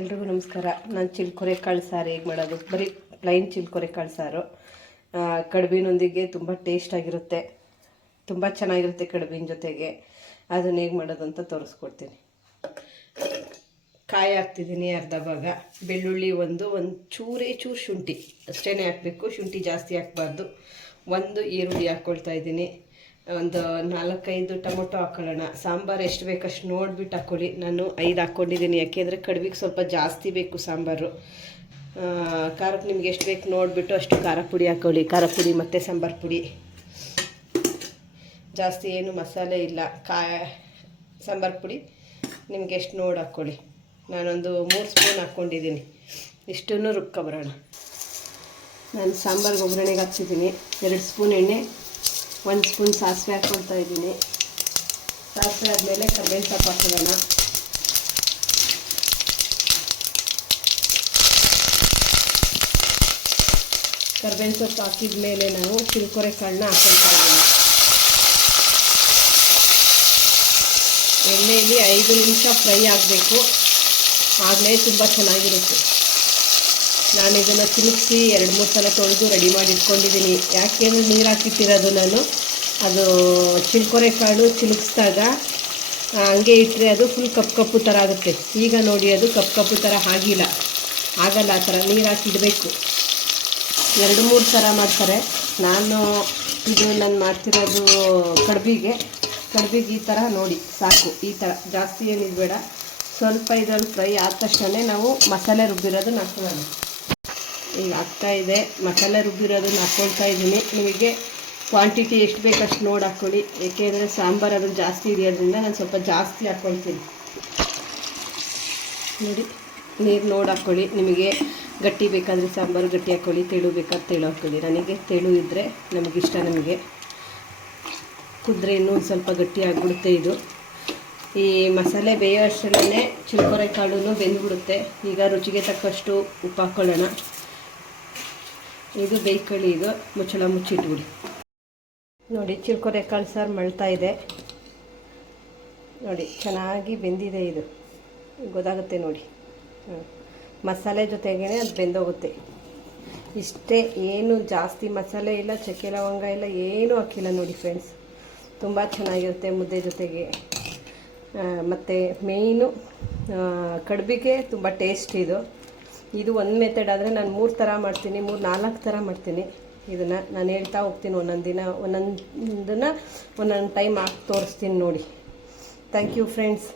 ಎಲ್ರಿಗೂ ನಮಸ್ಕಾರ. ನಾನು ಚಿಲ್ಕೊರೆ ಕಾಳು ಸಾರು ಹೇಗೆ ಮಾಡೋದು? ಬರೀ ಪ್ಲೈನ್ ಚಿಲ್ಕೊರೆ ಕಾಳು ಸಾರು ಕಡುಬಿನೊಂದಿಗೆ ತುಂಬ ಟೇಸ್ಟಾಗಿರುತ್ತೆ ತುಂಬ ಚೆನ್ನಾಗಿರುತ್ತೆ ಕಡುಬಿನ ಜೊತೆಗೆ. ಅದನ್ನು ಹೇಗೆ ಮಾಡೋದು ಅಂತ ತೋರಿಸ್ಕೊಡ್ತೀನಿ. ಕಾಯಿ ಹಾಕ್ತಿದ್ದೀನಿ ಅರ್ಧ ಭಾಗ. ಬೆಳ್ಳುಳ್ಳಿ ಒಂದು ಒಂದು ಚೂರೇ ಚೂರು ಶುಂಠಿ. ಅಷ್ಟೇ ಹಾಕಬೇಕು. ಶುಂಠಿ ಜಾಸ್ತಿ ಹಾಕ್ಬಾರ್ದು. ಒಂದು ಈರುಳ್ಳಿ ಹಾಕ್ಕೊಳ್ತಾ ಇದ್ದೀನಿ. ಒಂದು ನಾಲ್ಕೈದು ಟೊಮೊಟೊ ಹಾಕೊಳ್ಳೋಣ. ಸಾಂಬಾರು ಎಷ್ಟು ಬೇಕಷ್ಟು ನೋಡಿಬಿಟ್ಟು ಹಾಕ್ಕೊಳ್ಳಿ ನಾನು ಐದು ಹಾಕ್ಕೊಂಡಿದ್ದೀನಿ ಯಾಕೆಂದರೆ ಕಡ್ವಿಗೆ ಸ್ವಲ್ಪ ಜಾಸ್ತಿ ಬೇಕು ಸಾಂಬಾರು. ಖಾರಕ್ಕೆ ನಿಮ್ಗೆ ಎಷ್ಟು ಬೇಕು ನೋಡಿಬಿಟ್ಟು ಅಷ್ಟು ಖಾರ ಪುಡಿ ಹಾಕೊಳ್ಳಿ. ಖಾರ ಪುಡಿ ಮತ್ತು ಸಾಂಬಾರು ಪುಡಿ. ಜಾಸ್ತಿ ಏನು ಮಸಾಲೆ ಇಲ್ಲ. ಕಾ, ಸಾಂಬಾರು ಪುಡಿ ನಿಮ್ಗೆ ಎಷ್ಟು ನೋಡಿ ಹಾಕ್ಕೊಳ್ಳಿ ನಾನೊಂದು ಮೂರು ಸ್ಪೂನ್ ಹಾಕ್ಕೊಂಡಿದ್ದೀನಿ ಇಷ್ಟನ್ನು ರುಬ್ಕೊಬರೋಣ ನಾನು ಸಾಂಬಾರ್ಗೆ ಒಗ್ಗರಣೆಗೆ ಹಾಕ್ತಿದ್ದೀನಿ. ಎರಡು ಸ್ಪೂನ್ ಎಣ್ಣೆ. ಒಂದು ಸ್ಪೂನ್ ಸಾಸಿವೆ ಹಾಕ್ಕೊಳ್ತಾ ಇದ್ದೀನಿ. ಸಾಸಿವೆ ಆದಮೇಲೆ ಕರ್ಬೇವಿನ ಸೊಪ್ಪು ಹಾಕೋಣ. ಕರ್ಬೇವಿನ ಸೊಪ್ಪು ಹಾಕಿದ ಮೇಲೆ ನಾವು ಚಿಲ್ಕೊರೆ ಕಾಳನ್ನ ಹಾಕೊಳ್ತಾ ಎಣ್ಣೆಯಲ್ಲಿ ಐದು ನಿಮಿಷ ಫ್ರೈ ಆಗಬೇಕು. ಆಗಲೇ ತುಂಬ ಚೆನ್ನಾಗಿರುತ್ತೆ. ನಾನು ಇದನ್ನು ಚಿಲುಕಿಸಿ ಎರಡು ಮೂರು ಸಲ ತೊಳೆದು ರೆಡಿ ಮಾಡಿ ಇಟ್ಕೊಂಡಿದ್ದೀನಿ. ಯಾಕೆ ಅಂದರೆ ನೀರು ಹಾಕಿಟ್ಟಿರೋದು ನಾನು. ಅದು ಚಿಲ್ಕೊರೆ ಕಾಳು ಚಿಲುಕಿಸಿದಾಗ ಹಂಗೆ ಇಟ್ಟರೆ ಅದು ಫುಲ್ ಕಪ್ಪು ಕಪ್ಪು ಥರ ಆಗುತ್ತೆ. ಈಗ ನೋಡಿ ಅದು ಕಪ್ಪು ಕಪ್ಪು ಥರ ಆಗಿಲ್ಲ. ಆಗಲ್ಲ ಆ ಥರ ನೀರು ಹಾಕಿಡಬೇಕು ಎರಡು ಮೂರು ಥರ ಮಾಡ್ತಾರೆ. ನಾನು ಇದು ನಾನು ಮಾಡ್ತಿರೋದು ಕಡ್ಬಿಗೆ. ಕಡ್ಬಿಗೆ ಈ ಥರ ನೋಡಿ, ಸಾಕು. ಈ ಥರ ಜಾಸ್ತಿ ಏನಿದು ಬೇಡ. ಸ್ವಲ್ಪ ಇದರಲ್ಲಿ ಫ್ರೈ ಆದ ತಕ್ಷಣ ನಾವು ಮಸಾಲೆ ರುಬ್ಬಿರೋದು ಹಾಕೊಳ್ಳೋಣ ಆಗ್ತಾ ಇದೆ. ಮಸಾಲೆ ರುಬ್ಬಿರೋದನ್ನು ಹಾಕ್ಕೊಳ್ತಾ ಇದ್ದೀನಿ. ನಿಮಗೆ ಕ್ವಾಂಟಿಟಿ ಎಷ್ಟು ಬೇಕು ಅಷ್ಟು ನೋಡಿ ಹಾಕ್ಕೊಳ್ಳಿ ಏಕೆಂದರೆ ಸಾಂಬಾರು ಅದು ಜಾಸ್ತಿ ಇದೆಯೋದ್ರಿಂದ ನಾನು ಸ್ವಲ್ಪ ಜಾಸ್ತಿ ಹಾಕ್ಕೊಳ್ತೀನಿ ನೋಡಿ, ನೀರು ನೋಡಿ ಹಾಕ್ಕೊಳ್ಳಿ ನಿಮಗೆ ಗಟ್ಟಿ ಬೇಕಾದರೆ ಸಾಂಬಾರು ಗಟ್ಟಿ ಹಾಕ್ಕೊಳ್ಳಿ ತೆಳು ಬೇಕಾದ್ರೆ ತೆಳು ಹಾಕ್ಕೊಳ್ಳಿ ನನಗೆ ತೆಳು ಇದ್ದರೆ ನಮಗಿಷ್ಟ ನಮಗೆ. ಕುದ್ರೆ ಇನ್ನೂ ಸ್ವಲ್ಪ ಗಟ್ಟಿ ಆಗಿಬಿಡುತ್ತೆ ಇದು. ಈ ಮಸಾಲೆ ಬೇಯೋ ಅಷ್ಟರಲ್ಲೇ ಚಿಲ್ಕೊರೆ ಕಾಳು ಬೆಂದ್ಬಿಡುತ್ತೆ. ಈಗ ರುಚಿಗೆ ತಕ್ಕಷ್ಟು ಉಪ್ಪು ಹಾಕ್ಕೊಳ್ಳೋಣ ಇದು ಬೇಯ್ಕೊಳ್ಳಿ ಇದು ಮುಚ್ಚಳ ಮುಚ್ಚಿಟ್ಬಿಡಿ ನೋಡಿ, ಚಿಲ್ಕೊರೆ ಕಾಳು ಸಾರು ಮಳ್ತಾ ಇದೆ. ನೋಡಿ, ಚೆನ್ನಾಗಿ ಬೆಂದಿದೆ ಇದು. ಗೊತ್ತಾಗುತ್ತೆ ನೋಡಿ. ಮಸಾಲೆ ಜೊತೆಗೇ ಅದು ಬೆಂದೋಗುತ್ತೆ. ಇಷ್ಟೇ, ಏನು ಜಾಸ್ತಿ ಮಸಾಲೆ ಇಲ್ಲ, ಚಕ್ಕೆ ಲವಂಗ ಇಲ್ಲ, ಏನೂ ಹಾಕಿಲ್ಲ ನೋಡಿ ಫ್ರೆಂಡ್ಸ್ ತುಂಬ ಚೆನ್ನಾಗಿರುತ್ತೆ ಮುದ್ದೆ ಜೊತೆಗೆ. ಮತ್ತು ಮೇಯ್ನು ಕಡುಬಿಗೆ ತುಂಬ ಟೇಸ್ಟ್ ಇದು. ಇದು ಒಂದು ಮೆಥಡ್ ಆದರೆ ನಾನು ಮೂರು ಥರ ಮಾಡ್ತೀನಿ, ಮೂರು ನಾಲ್ಕು ಥರ ಮಾಡ್ತೀನಿ. ಇದನ್ನು ನಾನು ಹೇಳ್ತಾ ಹೋಗ್ತೀನಿ ಒಂದೊಂದು ದಿನ ಒಂದೊಂದನ್ನು ಒಂದೊಂದು ಟೈಮ್ ಹಾಕಿ ತೋರಿಸ್ತೀನಿ ನೋಡಿ. Thank you friends